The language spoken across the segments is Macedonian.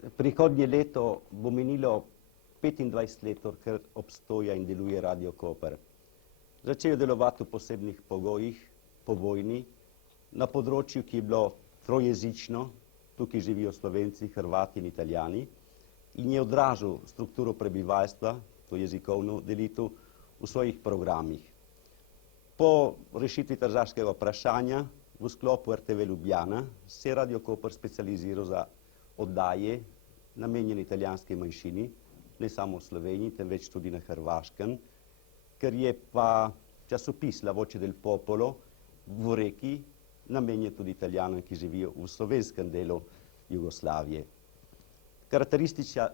Prihodnje leto bo minilo 25 let, ker obstoja in deluje Radio Koper. Začel je delovati v posebnih pogojih, po vojni, na področju, ki je bilo trojezično, tukaj živijo Slovenci, Hrvati in Italijani, in je odražal strukturo prebivalstva, to jezikovno delitev, v svojih programih. Po rešitvi tržaškega vprašanja v sklopu RTV Ljubljana se je Radio Koper specializiral za oddaje namenjene italijanski manjšini, ne samo v Sloveniji, temveč tudi na Hrvaškem, ker je pa časopis La Voce del Popolo v Reki namenjen tudi Italijanom, ki živijo v slovenskem delu Jugoslavije. Karakteristika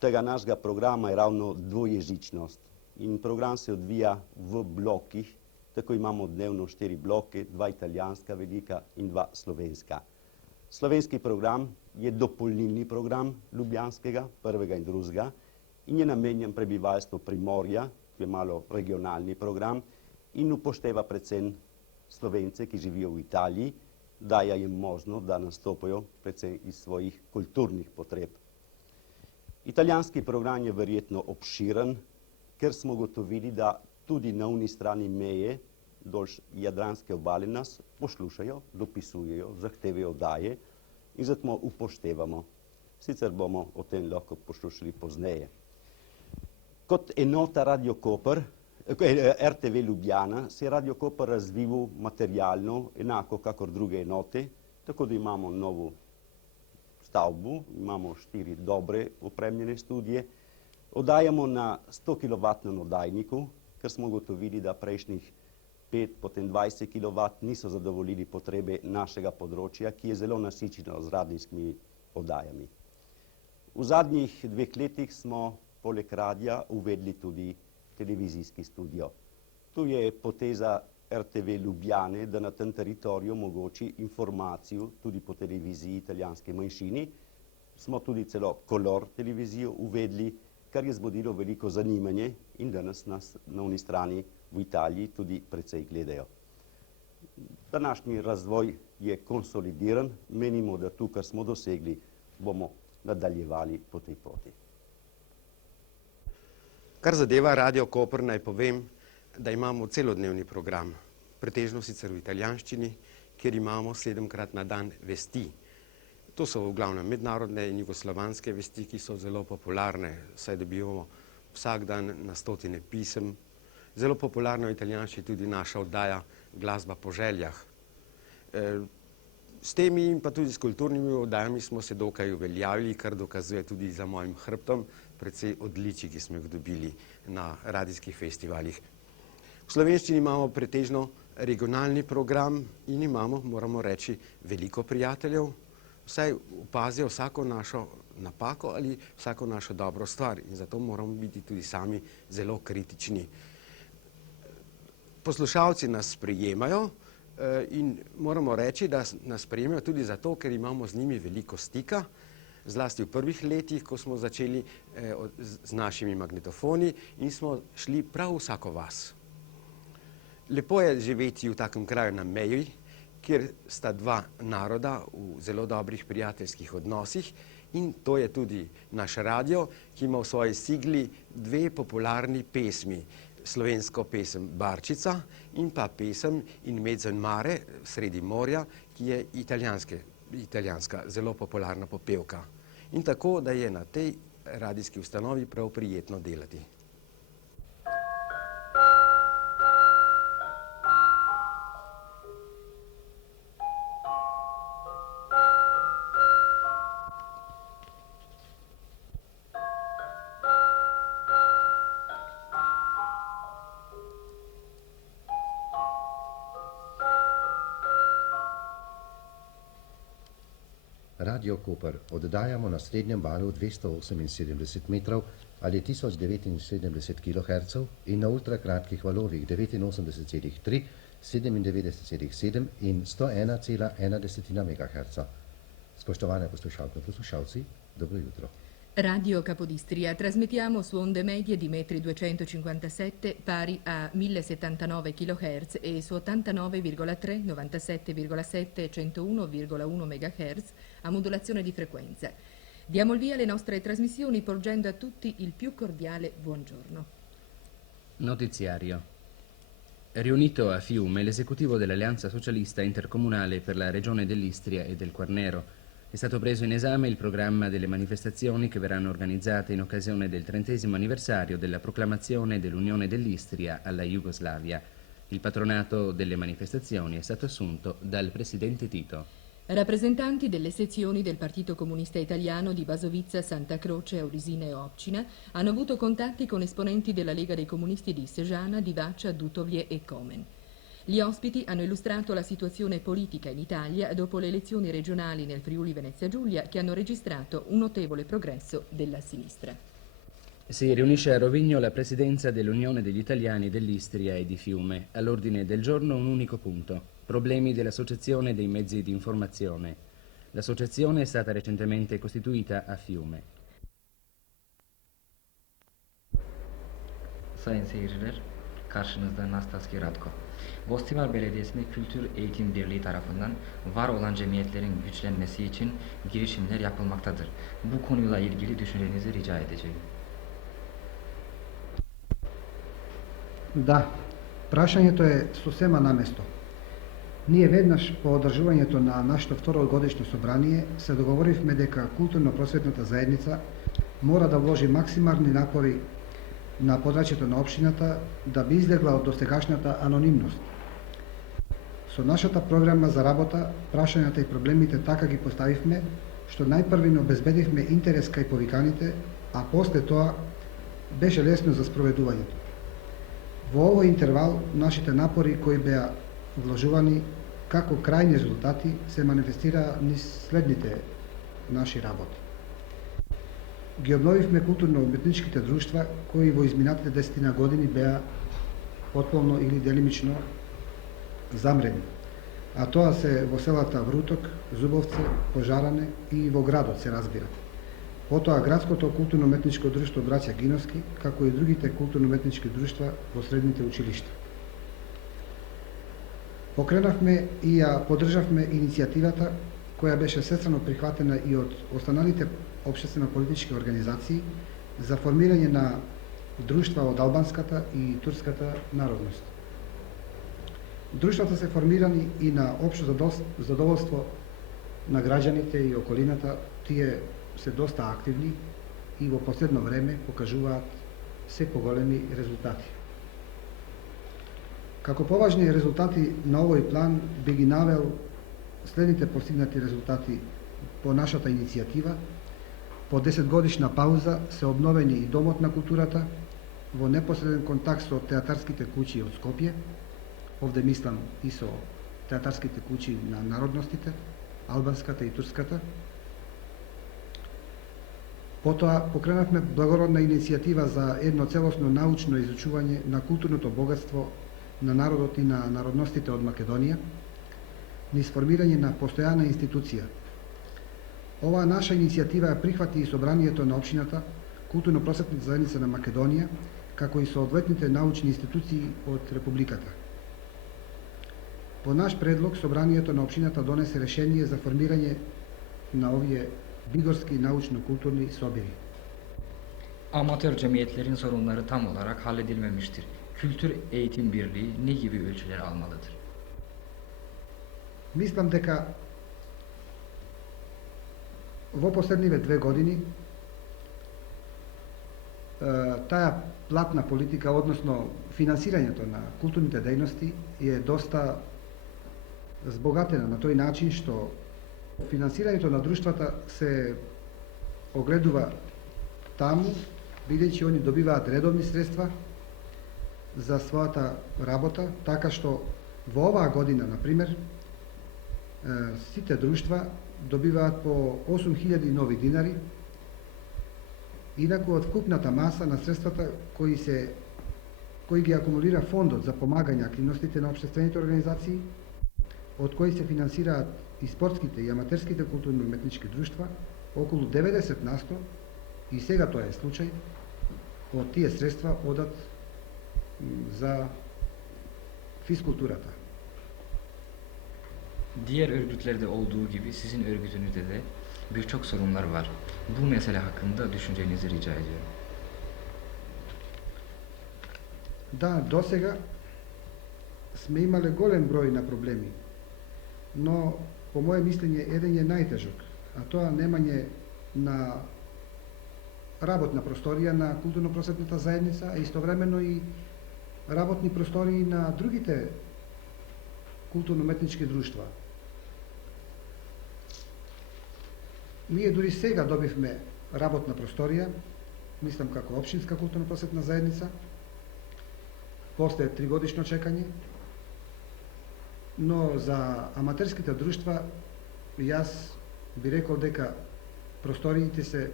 tega našega programa je ravno dvojezičnost in program se odvija v blokih, tako imamo dnevno 4 bloke, 2 italijanska velika in 2 slovenska. Slovenski program je dopolnilni program ljubljanskega, prvega in drugega, in je namenjen prebivalstvu Primorja, ki je malo regionalni program, in upošteva predvsem Slovence, ki živijo v Italiji, daje jim možnost, da nastopajo predvsem iz svojih kulturnih potreb. Italijanski program je verjetno obširen, ker smo ugotovili, da tudi na oni strani meje, dolž Jadranske obale nas poslušajo, dopisujejo, zahtevajo oddaje in zato upoštevamo. Sicer bomo o tem lahko poslušali pozneje. Kot enota Radio Koper, RTV Ljubljana, se je Radio Koper razvil materialno enako kakor druge enote, tako da imamo novo stavbo, imamo 4 dobre opremljene studije, oddajamo na 100 kW oddajniku, ker smo ugotovili, da prejšnjih 5, potem 20 kW niso zadovoljili potrebe našega področja, ki je zelo nasičeno z radijskimi oddajami. V zadnjih 2 letih smo poleg radija uvedli tudi televizijski studio. Tu je poteza RTV Ljubljane, da na tem teritoriju omogoči informacijo tudi po televiziji italijanske manjšini. Smo tudi celo kolor televizijo uvedli, kar je zbudilo veliko zanimanje in danes nas na oni strani v Italiji tudi precej gledajo. Današnji razvoj je konsolidiran, menimo, da tu, kar smo dosegli, bomo nadaljevali po tej poti. Kar zadeva Radio Koper, naj povem, da imamo celodnevni program, pretežno sicer v italijanščini, kjer imamo 7-krat na dan vesti. To so v glavnem mednarodne in jugoslovanske vesti, ki so zelo popularne, saj dobivamo vsak dan na stotine pisem. Zelo popularna v italijanščini tudi naša oddaja Glasba po željah. S temi in pa tudi s kulturnimi oddajami smo se dokaj uveljavili, kar dokazuje tudi za mojim hrbtom precej odličij, ki smo jih dobili na radijskih festivalih. V slovenščini imamo pretežno regionalni program in imamo, moramo reči, veliko prijateljev, vsaj opazijo vsako našo napako ali vsako našo dobro stvar in zato moramo biti tudi sami zelo kritični. Poslušalci nas sprejemajo in moramo reči, da nas sprejemajo tudi zato, ker imamo z njimi veliko stika, zlasti v prvih letih, ko smo začeli z našimi magnetofoni in smo šli prav vsako vas. Lepo je živeti v takem kraju na meji, kjer sta 2 naroda v zelo dobrih prijateljskih odnosih in to je tudi naš radio, ki ima v svoji sigli 2 popularni pesmi. Slovensko pesem Barčica in pa pesem In mezzo in mare sredi morja, ki je italijanska, zelo popularna popevka. In tako, da je na tej radijski ustanovi prav prijetno delati. Radio Koper oddajamo na srednjem valu 278 metrov ali 1079 kHz in na ultrakratkih valovih 89,3, 97,7 in 101,1 MHz. Spoštovane poslušalke in poslušalci, dobro jutro. Radio Capodistria, trasmettiamo su onde medie di metri 257 pari a 1079 kHz e su 89,3, 97,7 e 101,1 MHz a modulazione di frequenza. Diamo il via alle nostre trasmissioni porgendo a tutti il più cordiale buongiorno. Notiziario. Riunito a Fiume l'esecutivo dell'Alleanza Socialista Intercomunale per la Regione dell'Istria e del Quarnero. È stato preso in esame il programma delle manifestazioni che verranno organizzate in occasione del 30° anniversario della proclamazione dell'Unione dell'Istria alla Jugoslavia. Il patronato delle manifestazioni è stato assunto dal presidente Tito. Rappresentanti delle sezioni del Partito Comunista Italiano di Basovizza, Santa Croce, Aurisina e Opcina hanno avuto contatti con esponenti della Lega dei Comunisti di Sežana, Divača, Dutovlje e Komen. Gli ospiti hanno illustrato la situazione politica in Italia dopo le elezioni regionali nel Friuli Venezia Giulia che hanno registrato un notevole progresso della sinistra. Si riunisce a Rovigno la presidenza dell'Unione degli Italiani dell'Istria e di Fiume. All'ordine del giorno un unico punto: problemi dell'Associazione dei Mezzi di Informazione. L'associazione è stata recentemente costituita a Fiume. Sayın seyirciler, karşınızda Nastaski Radko. Gostivar Belediyesi'nde Kültür Eğitim Birliği tarafından var olan cemiyetlerin güçlenmesi için girişimler yapılmaktadır. Bu konuyla ilgili düşüncenizi rica edeceğim. Да, прашањето е сосема на место. Ние веднаш по одржувањето на нашето второ годишно собрание се договоривме дека културно-просветната заедница мора да вложи максимални напори на подрачјето на општината да би излегла од досегашната анонимност. Со нашата програма за работа, прашањата и проблемите така ги поставивме, што најпрвино обезбедивме интерес кај повиканите, а после тоа беше лесно за спроведувањето. Во овој интервал, нашите напори кои беа вложувани како крајни резултати се манифестира низ следните наши работи. Ги обновивме културно-уметничките друштва кои во изминатите 10 години беа потполно или делимично замрени, а тоа се во селата Вруток, Зубовце, Пожаране и во градот се разбира. Потоа градското културно-уметничко друштво Браќа Гиновски, како и другите културно-уметнички друштва во средните училишта. Покренавме и ја поддржавме иницијативата која беше всестрано прихватена и од останалите општествено-политички организации за формирање на друштва од албанската и турската народност. Друштвата се формирани и на општо задоволство на граѓаните и околината, тие се доста активни и во последно време покажуваат се поголеми резултати. Како поважни резултати на овој план би ги навел следните постигнати резултати по нашата иницијатива. По 10 годишна пауза се обновени и Домот на културата во непосреден контакт со театарските куќи од Скопје. Овде мислам и со театарските куќи на народностите, албанската и турската. Потоа покренавме благородна иницијатива за едно целосно научно изучување на културното богатство на народот и на народностите од Македонија, низ формирање на постојана институција. Оваа наша иницијатива ја прихвати и собранието на општината, културно-просветната заедница на Македонија, како и соодветните научни институции од Републиката. По наш предлог, собранието на општината донесе решение за формирање на овие Bigorski naучно-kulturni sobiri. Amatör cemiyetlerin sorunları tam olarak halledilmemiştir. Kültür Eğitim Birliği ne gibi ölçüler almalıdır? Мислам дека во последниве 2 години таа платна политика, односно финансирањето на културните дејности е доста збогатена на тој начин што финансирањето на друштвата се огледува таму, бидејќи они добиваат редовни средства за својата работа, така што во оваа година, например, сите друштва добиваат по 8000 нови динари, инаку од вкупната маса на средствата кои ги акумулира фондот за помагање активностите на општествените организации, од кои се финансираат и спортските и аматерските културно-уметнички друштва, околу 90%, и сега тоа е случај, од тие средства одат за физкултурата. Diğer örgütlerde olduğu gibi sizin örgütünüzde de birçok sorunlar var. Bu mesele hakkında düşüncenizi rica ediyorum. Да, досега сме имале голем број на проблеми, но по моje мислење еден е најтежок, а тоа немање на работна просторија на културно-просветната заедница, а истовремено и работни простории на другите културно-уметнички друштва. Ние дури сега добивме работна просторија, мислам како општинска културно-просветна заедница, после 3-годишно чекање, но за аматерските друштва јас би рекол дека просториите се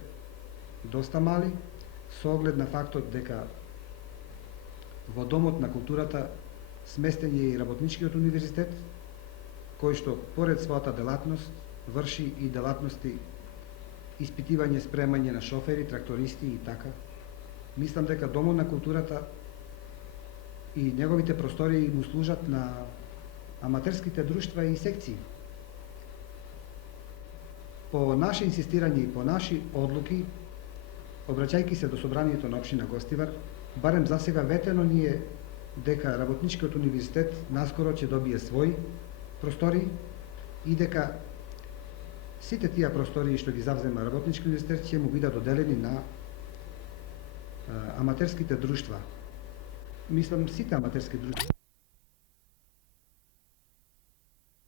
доста мали, со оглед на фактот дека во Домот на културата сместен е и Работничкиот универзитет, кој што поред својата делатност врши и делатности испитивање, спремање на шофери, трактористи и така. Мислам дека Домот на културата и неговите простории му служат на аматерските друштва и секции. По наше инсистирање и по наши одлуки, обраќајќи се до собранието на општина Гостивар, барем за сега ветено ни е дека Работничкиот универзитет наскоро ќе добие свој простории и дека сите тие простории што ги завзема Работнички универзитет ќе му бидат доделени на аматерските друштва. Мислам, сите аматерски друштва